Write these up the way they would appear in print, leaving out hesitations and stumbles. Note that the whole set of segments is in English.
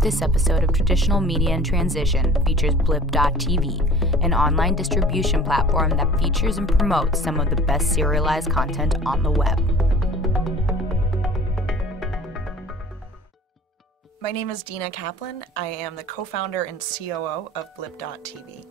This episode of Traditional Media in Transition features Blip.tv, an online distribution platform that features and promotes some of the best serialized content on the web. My name is Dina Kaplan. I am the co-founder and COO of Blip.tv.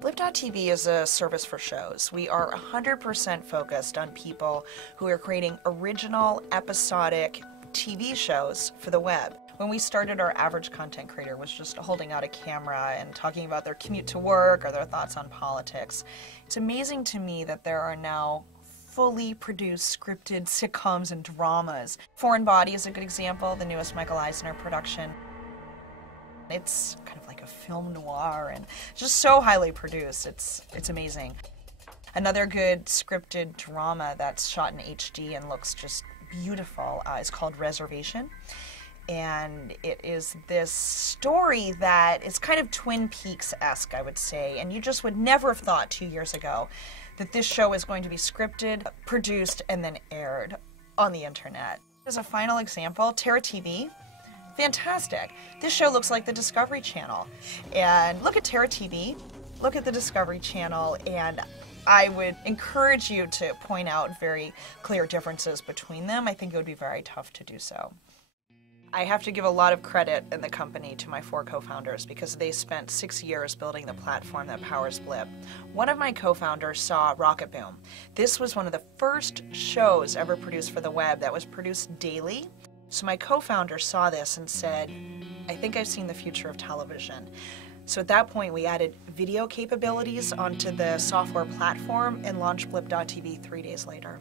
Blip.tv is a service for shows. We are 100% focused on people who are creating original, episodic TV shows for the web. When we started, our average content creator was just holding out a camera and talking about their commute to work or their thoughts on politics. It's amazing to me that there are now fully produced scripted sitcoms and dramas. Foreign Body is a good example, the newest Michael Eisner production. It's kind of like a film noir and just so highly produced. It's amazing. Another good scripted drama that's shot in HD and looks just beautiful is called Reservation. And it is this story that is kind of Twin Peaks-esque, I would say, and you just would never have thought 2 years ago that this show is going to be scripted, produced, and then aired on the internet. As a final example, Terra TV, fantastic. This show looks like the Discovery Channel. And look at Terra TV, look at the Discovery Channel, and I would encourage you to point out very clear differences between them. I think it would be very tough to do so. I have to give a lot of credit in the company to my 4 co-founders because they spent 6 years building the platform that powers Blip. One of my co-founders saw Rocket Boom. This was one of the first shows ever produced for the web that was produced daily. So my co-founder saw this and said, I think I've seen the future of television. So at that point, we added video capabilities onto the software platform and launched Blip.tv 3 days later.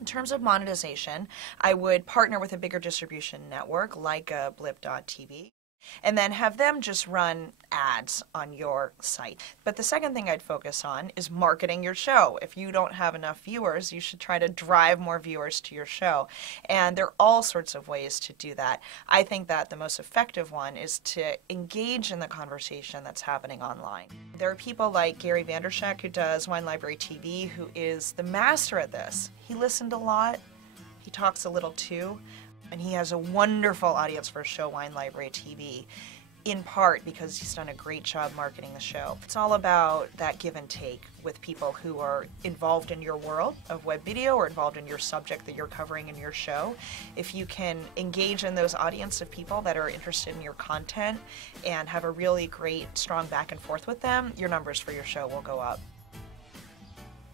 In terms of monetization, I would partner with a bigger distribution network like Blip.tv and then have them just run ads on your site. But the second thing I'd focus on is marketing your show. If you don't have enough viewers, you should try to drive more viewers to your show. And there are all sorts of ways to do that. I think that the most effective one is to engage in the conversation that's happening online. There are people like Gary Vandershek, who does Wine Library TV, who is the master at this. He listened a lot, he talks a little too, and he has a wonderful audience for his show, Wine Library TV, in part because he's done a great job marketing the show. It's all about that give and take with people who are involved in your world of web video or involved in your subject that you're covering in your show. If you can engage in those audience of people that are interested in your content and have a really great, strong back and forth with them, your numbers for your show will go up.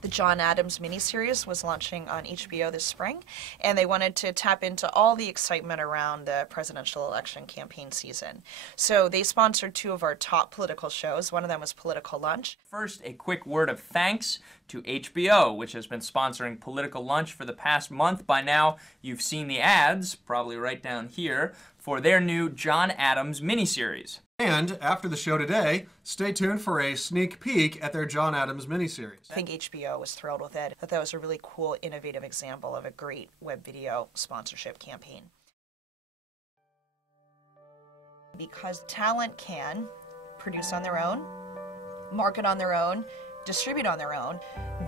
The John Adams miniseries was launching on HBO this spring, and they wanted to tap into all the excitement around the presidential election campaign season. So they sponsored 2 of our top political shows. One of them was Political Lunch. First, a quick word of thanks to HBO, which has been sponsoring Political Lunch for the past month. By now, you've seen the ads, probably right down here, for their new John Adams miniseries. And after the show today, stay tuned for a sneak peek at their John Adams miniseries. I think HBO was thrilled with it. That was a really cool, innovative example of a great web video sponsorship campaign. Because talent can produce on their own, market on their own, distribute on their own,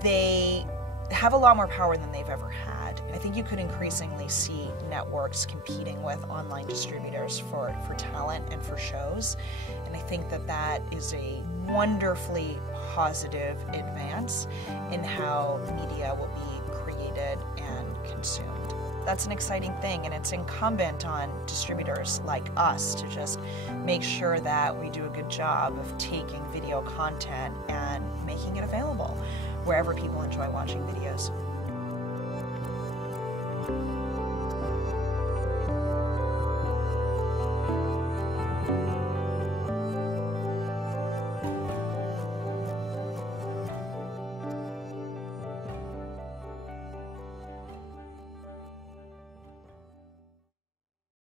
they have a lot more power than they've ever had. I think you could increasingly see networks competing with online distributors for talent and for shows. And I think that that is a wonderfully positive advance in how media will be created and consumed. That's an exciting thing, and it's incumbent on distributors like us to just make sure that we do a good job of taking video content and making it available wherever people enjoy watching videos.